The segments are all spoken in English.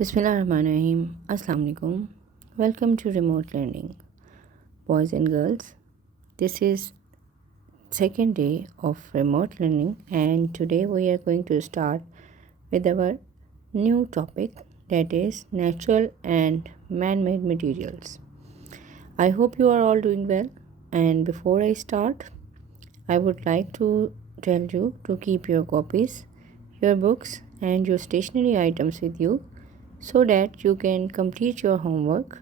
Bismillahirrahmanirrahim. Assalamu alaikum. Welcome to remote learning, boys and girls. This is second day of remote learning, and today we are going to start with our new topic, that is natural and man-made materials. I hope you are all doing well, and before I start, I would like to tell you to keep your copies, your books and your stationery items with you so that you can complete your homework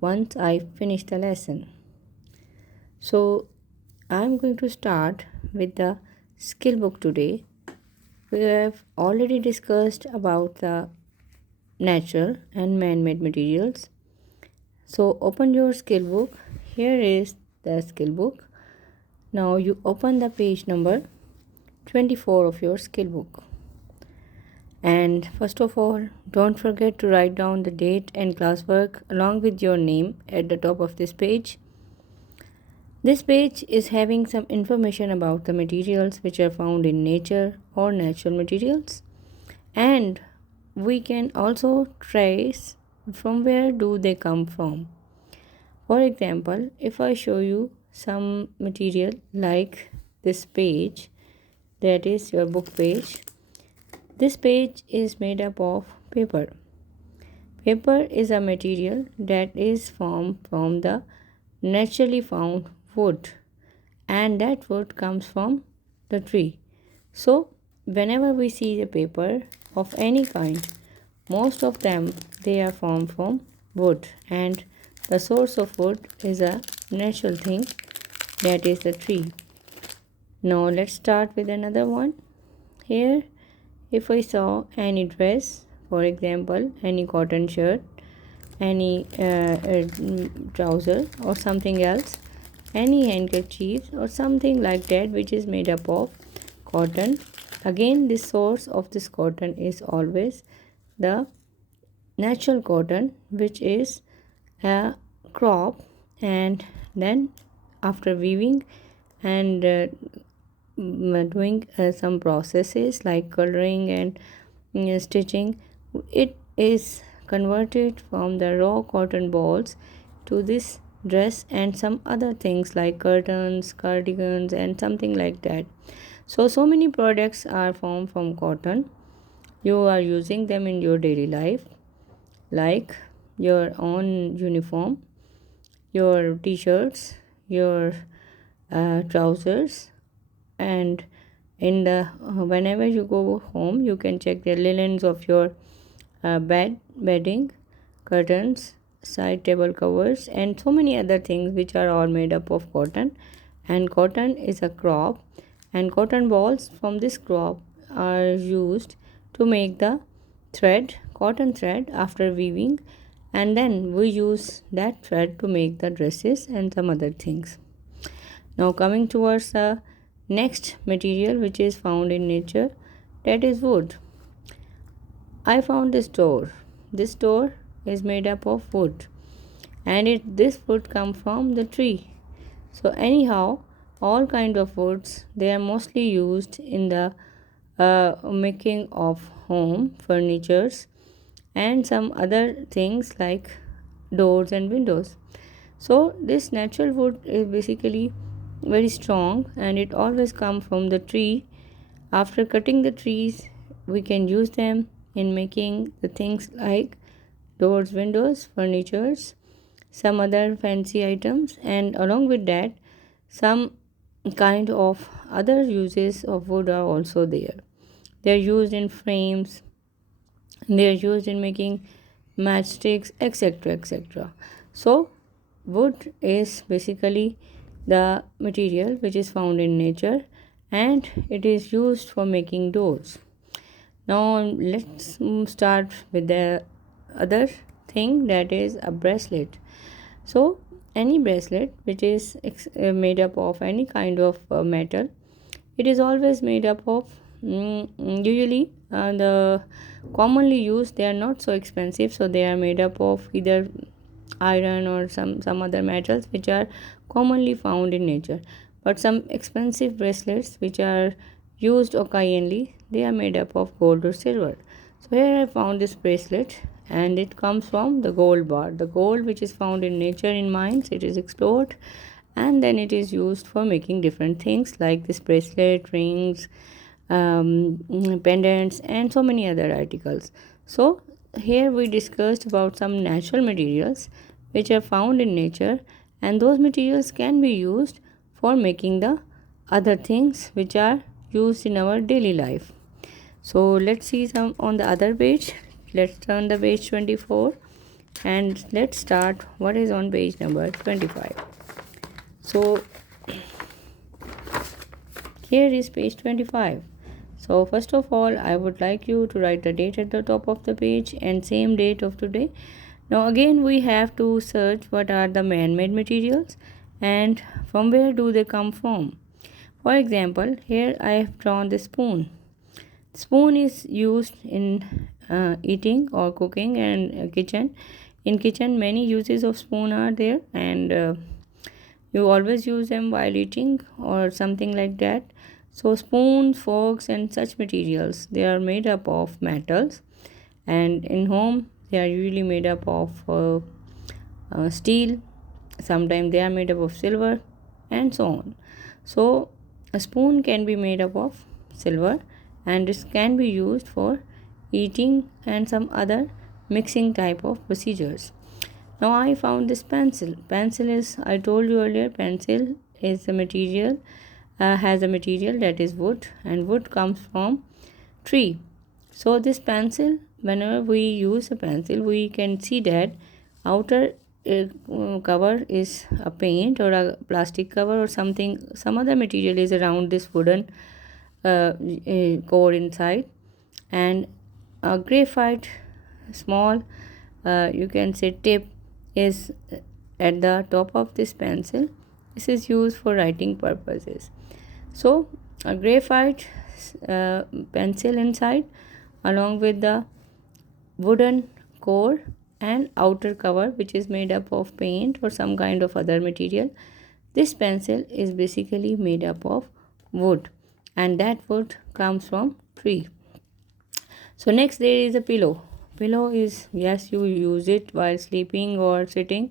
once I finish the lesson. So I'm going to start with the skill book today. We have already discussed about the natural and man-made materials. So open your skill book. Here is the skill book. Now you open the page number 24 of your skill book. And first of all, don't forget to write down the date and classwork along with your name at the top of this page. This page is having some information about the materials which are found in nature or natural materials, and we can also trace from where do they come from. For example, if I show you some material like this page, that is your book page. This page is made up of paper. Paper is a material that is formed from the naturally found wood, and that wood comes from the tree. So whenever we see the paper of any kind, most of them they are formed from wood, and the source of wood is a natural thing, that is the tree. Now let's start with another one. Here, if I saw any dress, for example, any cotton shirt, any trouser or something else, any handkerchief or something like that which is made up of cotton, again the source of this cotton is always the natural cotton, which is a crop, and then after weaving and doing some processes like coloring and stitching, it is converted from the raw cotton balls to this dress and some other things like curtains, cardigans and something like that. So many products are formed from cotton. You are using them in your daily life, like your own uniform, your t-shirts, your trousers, and in the whenever you go home you can check the linens of your bedding, curtains, side table covers and so many other things which are all made up of cotton. And cotton is a crop, and cotton balls from this crop are used to make the thread, cotton thread, after weaving, and then we use that thread to make the dresses and some other things. Now coming towards the next material which is found in nature, that is wood. I found this door. This door is made up of wood, and this wood come from the tree. So anyhow, all kind of woods they are mostly used in the making of home furnitures and some other things like doors and windows. So this natural wood is basically very strong, and it always come from the tree. After cutting the trees, we can use them in making the things like doors, windows, furnitures, some other fancy items, and along with that some kind of other uses of wood are also there. They are used in frames, they are used in making matchsticks, etc, etc. So wood is basically the material which is found in nature, and it is used for making doors. Now let's start with the other thing, that is a bracelet. So any bracelet which is made up of any kind of metal, it is always made up of usually the commonly used, they are not so expensive, so they are made up of either iron or some other metals which are commonly found in nature. But some expensive bracelets which are used occasionally, they are made up of gold or silver. So here I found this bracelet, and it comes from the gold bar. The gold which is found in nature in mines, it is explored and then it is used for making different things like this bracelet, rings, pendants, and so many other articles. So here we discussed about some natural materials which are found in nature, and those materials can be used for making the other things which are used in our daily life. So let's see some on the other page. Let's turn the page 24 and let's start what is on page number 25. So here is page 25. So first of all, I would like you to write the date at the top of the page and same date of today. Now again we have to search what are the man-made materials and from where do they come from. For example, here I have drawn the spoon. Spoon is used in eating or cooking and kitchen. In kitchen many uses of spoon are there, and you always use them while eating or something like that. So spoons, forks, and such materials, they are made up of metals, and in home they are usually made up of steel. Sometimes they are made up of silver and so on. So a spoon can be made up of silver and this can be used for eating and some other mixing type of procedures. Now I found this pencil. Pencil is, I told you earlier, pencil is a material, has a material that is wood, and wood comes from tree. So this pencil, whenever we use a pencil, we can see that outer cover is a paint or a plastic cover or something, some other material is around this wooden core inside, and a graphite small you can say tip is at the top of this pencil. This is used for writing purposes. So a graphite pencil inside along with the wooden core and outer cover which is made up of paint or some kind of other material. This pencil is basically made up of wood, and that wood comes from tree. So next there is a pillow. Pillow is, yes, you use it while sleeping or sitting.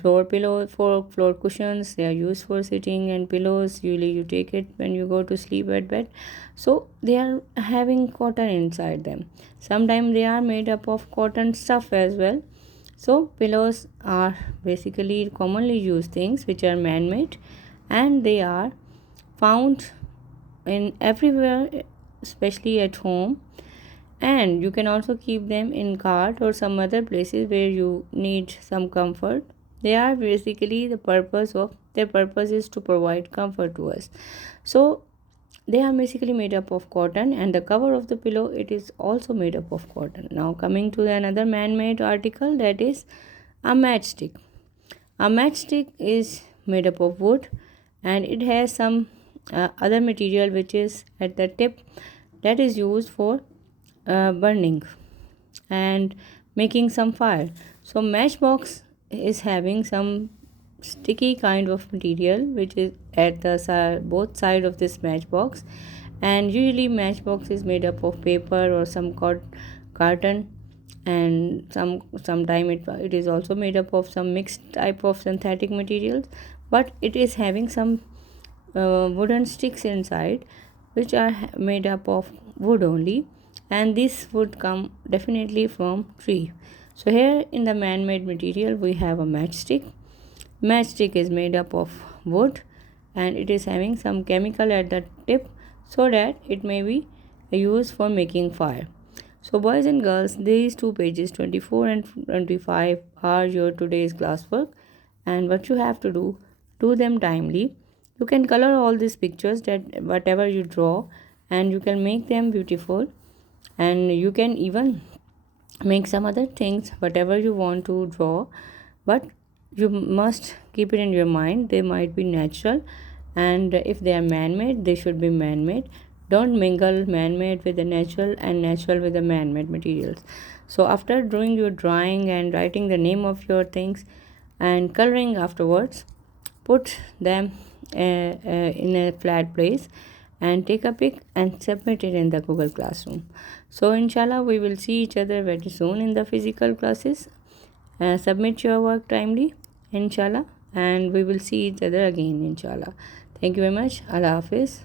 Floor pillow for floor cushions, they are used for sitting, and pillows usually you take it when you go to sleep at bed. So they are having cotton inside them. Sometimes they are made up of cotton stuff as well. So pillows are basically commonly used things which are man-made, and they are found in everywhere, especially at home, and you can also keep them in cart or some other places where you need some comfort. They are basically the purpose of their purpose is to provide comfort to us. So they are basically made up of cotton, and the cover of the pillow, it is also made up of cotton. Now coming to another man-made article, that is a matchstick. A matchstick is made up of wood, and it has some other material which is at the tip that is used for burning and making some fire. So matchbox is having some sticky kind of material which is at the both side of this matchbox, and usually matchbox is made up of paper or some carton, and sometime it is also made up of some mixed type of synthetic materials, but it is having some wooden sticks inside which are made up of wood only, and this would come definitely from tree. So here in the man-made material we have a matchstick. Matchstick is made up of wood, and it is having some chemical at the tip so that it may be used for making fire. So boys and girls, these two pages 24 and 25 are your today's classwork, and what you have to do them timely. You can color all these pictures that whatever you draw, and you can make them beautiful, and you can even make some other things whatever you want to draw, but you must keep it in your mind they might be natural, and if they are man-made they should be man-made. Don't mingle man-made with the natural and natural with the man-made materials. So after doing your drawing and writing the name of your things and coloring afterwards, put them in a flat place and take a pic and submit it in the Google Classroom. So inshallah we will see each other very soon in the physical classes. Submit your work timely, inshallah, and we will see each other again, inshallah. Thank you very much. Allah Hafiz.